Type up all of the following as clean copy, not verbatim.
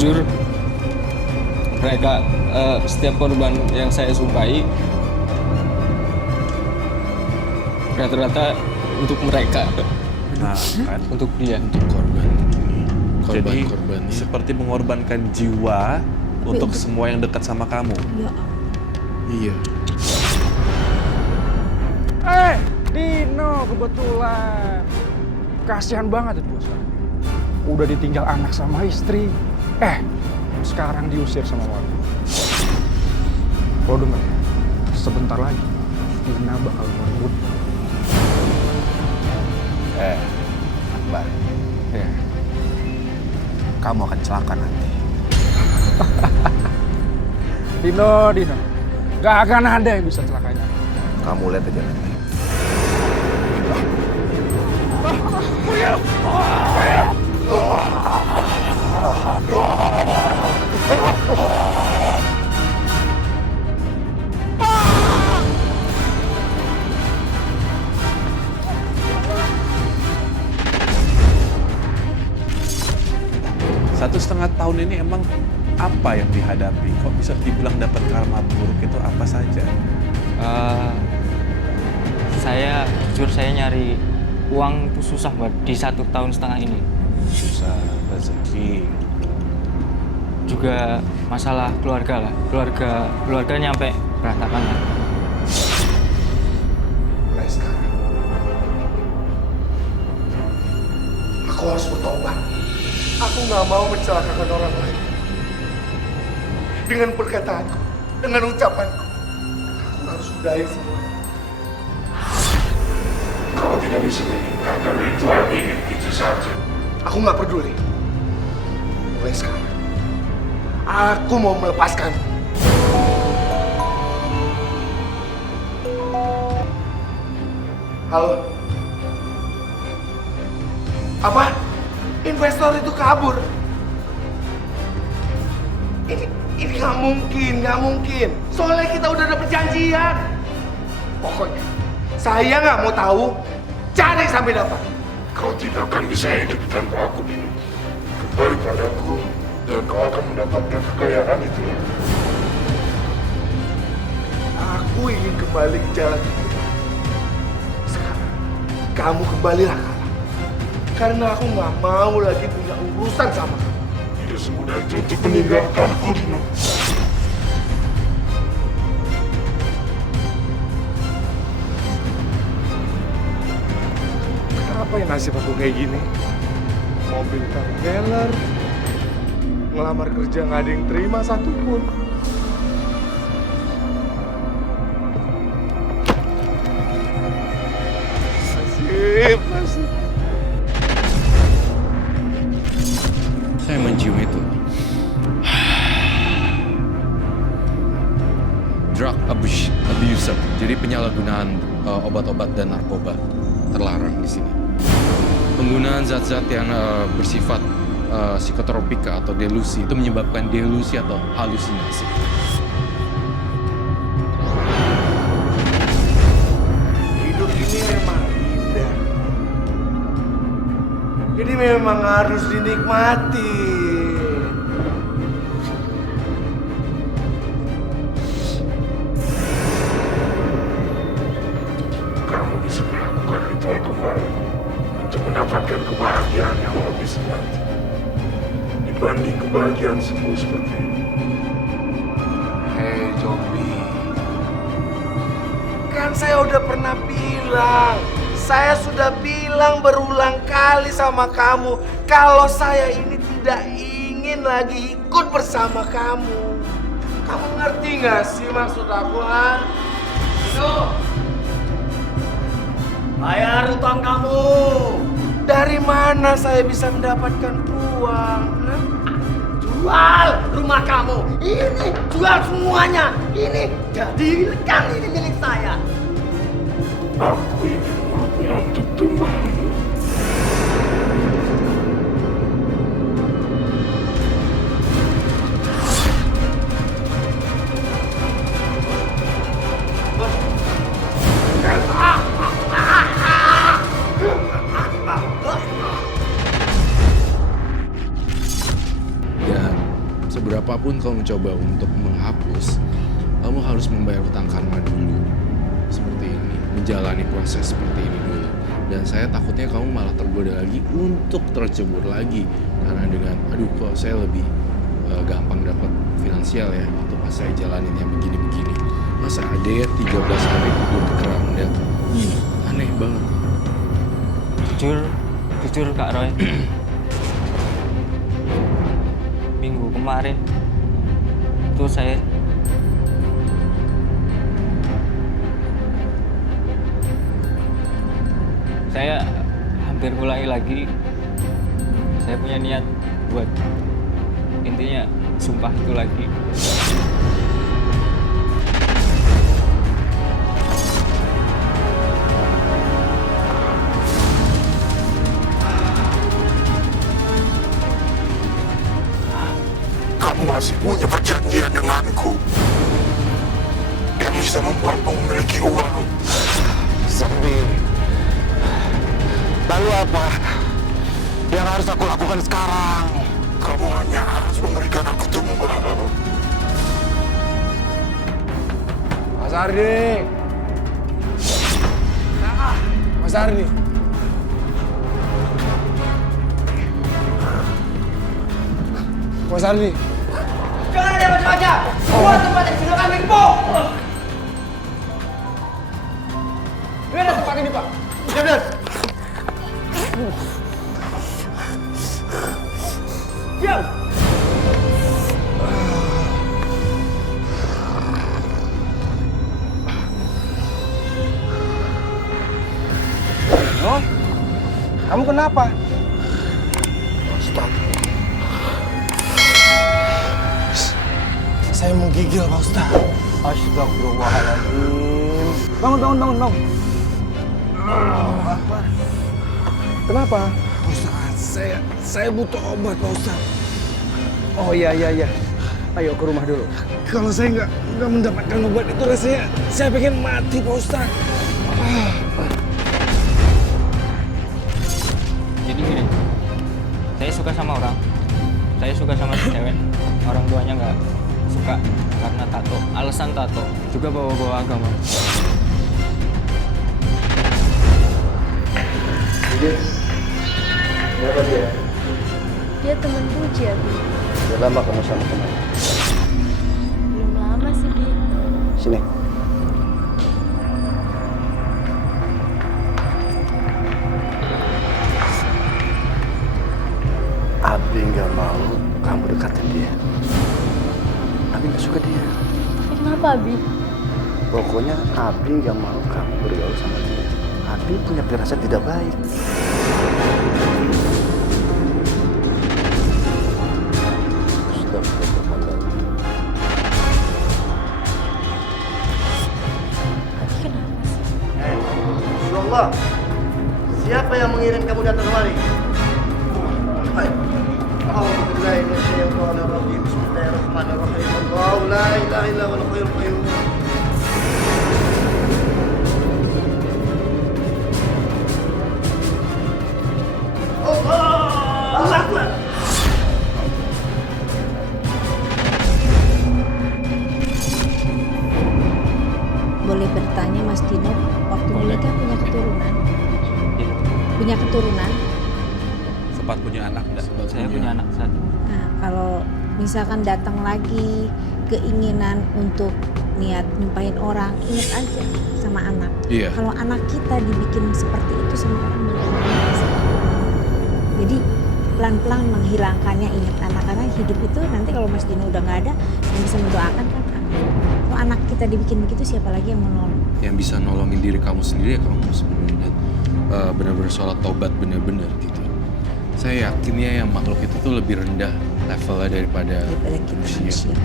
jujur, mereka setiap korban yang saya sumpahi rata-rata untuk mereka. Nah, kan? Untuk dia. Jadi Korban-korbannya. seperti mengorbankan jiwa untuk semua yang dekat sama kamu. Iya. Dino, kebetulan. Kasihan banget itu bos. Udah ditinggal anak sama istri. Sekarang diusir sama warga. Lo denger ya, sebentar lagi Dina bakal merebut. Akbar, Ya. kamu akan celaka nanti. Dino. Gak akan ada yang bisa celakanya. Kamu lihat aja nanti. Satu setengah tahun ini emang apa yang dihadapi? Kok bisa dibilang dapat karma buruk itu apa saja? Jujur saya nyari uang itu susah buat di 1,5 tahun ini. Susah rezeki. Juga masalah keluarga lah. Keluarga nyampe berantakan lah. Mulai sekarang, aku harus bertobat. Aku nggak mau mencelakakan orang lain. Dengan perkataanku, dengan ucapanku, aku harus sudahi semua. Kau tidak bisa meninggalkan ritual ini begitu saja. Aku nggak peduli. Mulai sekarang, aku mau melepaskan. Halo? Apa? Investor itu kabur? Ini nggak mungkin. Soalnya kita udah ada perjanjian. Pokoknya, saya nggak mau tahu. Cari sampai dapat. Kau tidak akan bisa hidup tanpa aku, Dino. Kembali padaku, dan kau akan mendapatkan kekayaan itu. Aku ingin kembali ke jalan itu. Sekarang, kamu kembalilah kalah. Karena aku nggak mau lagi punya urusan sama kamu. Tidak semudah itu untuk meninggalkanku, Dino. Kenapa ya nasib aku kayak gini? Mobil tenggeler, ngelamar kerja nggak ada yang terima satupun. Nasib. Saya mencium itu. Drug abuser, jadi penyalahgunaan obat-obat dan narkoba terlarang di sini. Penggunaan zat-zat yang bersifat psikotropika atau delusi itu menyebabkan delusi atau halusinasi. Hidup ini memang indah. Ini memang harus dinikmati. Kamu bisa melakukan ritual kembali untuk mendapatkan kebahagiaan yang lebih sejati dibanding kebahagiaan semu seperti ini. Hei zombie, kan saya udah pernah bilang, saya sudah bilang berulang kali sama kamu kalau saya ini tidak ingin lagi ikut bersama kamu. Kamu ngerti nggak sih maksud aku, ha? Dino, bayar utang kamu. Dari mana saya bisa mendapatkan uang? Ha? Jual rumah kamu. Ini jual semuanya. Ini jadikan ini milik saya. Aku ingin uangnya untuk temanmu. Ya, apapun kamu mencoba untuk menghapus, kamu harus membayar hutang karma dulu. Seperti ini, menjalani proses seperti ini dulu. Dan saya takutnya kamu malah tergoda lagi untuk tercebur lagi. Karena dengan, aduh kok saya lebih gampang dapat finansial ya, waktu pas saya jalanin yang begini-begini. Masa ada ya 13 hari tidur di keranda? Aneh banget. Jujur Kak Roy. Minggu kemarin itu saya hampir ulangi lagi. Saya punya niat buat intinya sumpah itu lagi. Kamu masih punya perjanjian denganku yang bisa membuatmu memiliki uang. Zambi, lalu apa yang harus aku lakukan sekarang? Kamu hanya harus memberikan aku tumbal. Mas Ardi. Mas Ardi. Mas Ardi. Jangan ada macam-macam. Buat tempat yang sudah kami bom. Ini ada tempat ini, Pak. Benar. Diam. Non, kamu kenapa? Ustaz, saya mau gigil, Pak Ustaz. Astagfirullahaladzim. Bangun. Kenapa? Ustaz, saya butuh obat, Pak Ustaz. Oh iya. Ayo ke rumah dulu. Kalau saya nggak mendapatkan obat itu rasanya saya pengen mati, Pak Ustaz. Jadi gini, saya suka sama orang, saya suka sama si cewek. Orang tuanya nggak suka karena tato, alasan tato, juga bawa-bawa agama. Siapa dia? Dia temen Puji, Abi. Udah lama kamu sama teman? Belum lama sih, Bi. Sini. Abi nggak mau kamu deketin dia. Abi nggak suka dia. Kenapa, Abi? Pokoknya Abi nggak mau kamu bergaul sama dia. Abi punya firasat tidak baik. Astagfirullahaladzim. Abi kenapa sih? Rasulullah, siapa yang mengirim kamu datang kemari? Hai. A'udzubillahi minasyaitonir rajim. Bismillahirrahmanirrahim. Allahu la ilaha illa huwal hayyul qayyum. Allah Akbar. Boleh bertanya, Mas Dino, waktu menikah punya keturunan? Iya. Punya keturunan? Sempat punya anak enggak? Saya punya anak satu. Nah, kalau misalkan datang lagi keinginan untuk niat nyumpahin orang, ingat aja sama anak. Iya. Kalau anak kita dibikin seperti itu sama orang, jadi pelan-pelan menghilangkannya, ingat anak. Karena hidup itu nanti kalau Mas Dino udah nggak ada, yang bisa mendoakan kan anak. Kalau anak kita dibikin begitu, siapa lagi yang menolong? Yang bisa nolongin diri kamu sendiri ya kamu sebenarnya, dan benar-benar sholat taubat benar-benar gitu. Saya yakinnya yang makhluk itu tuh lebih rendah levelnya daripada Daripada kita manusia.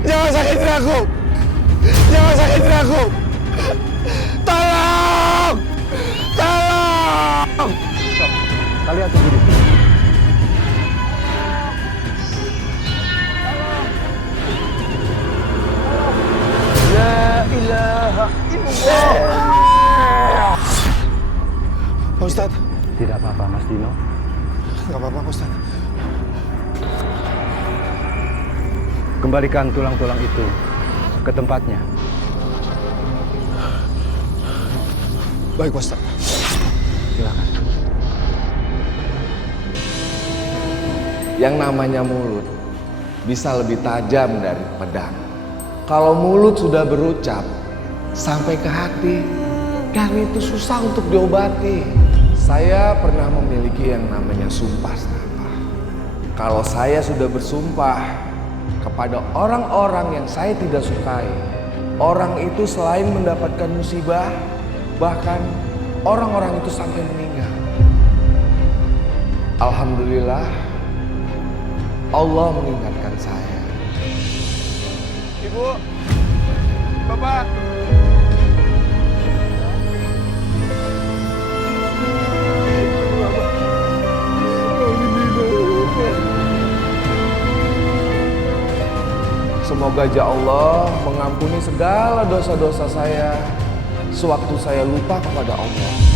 Jangan sakitin aku. Jangan sakitin aku. Tolong. Tolong. Kalian tunggu di sini. La ilaha illallah. Pak Ustadz. Tidak apa-apa, Mas Dino. Nggak apa-apa, Pak Ustadz. Kembalikan tulang-tulang itu ke tempatnya. Baik, Pak Ustadz. Silakan. Yang namanya mulut bisa lebih tajam dari pedang. Kalau mulut sudah berucap sampai ke hati, dan itu susah untuk diobati. Saya pernah memiliki yang namanya sumpah serapah. Kalau saya sudah bersumpah kepada orang-orang yang saya tidak sukai, orang itu selain mendapatkan musibah, bahkan orang-orang itu sampai meninggal. Alhamdulillah, Allah mengingatkan saya. Ibu, Bapak. Semoga aja Allah mengampuni segala dosa-dosa saya sewaktu saya lupa kepada Allah.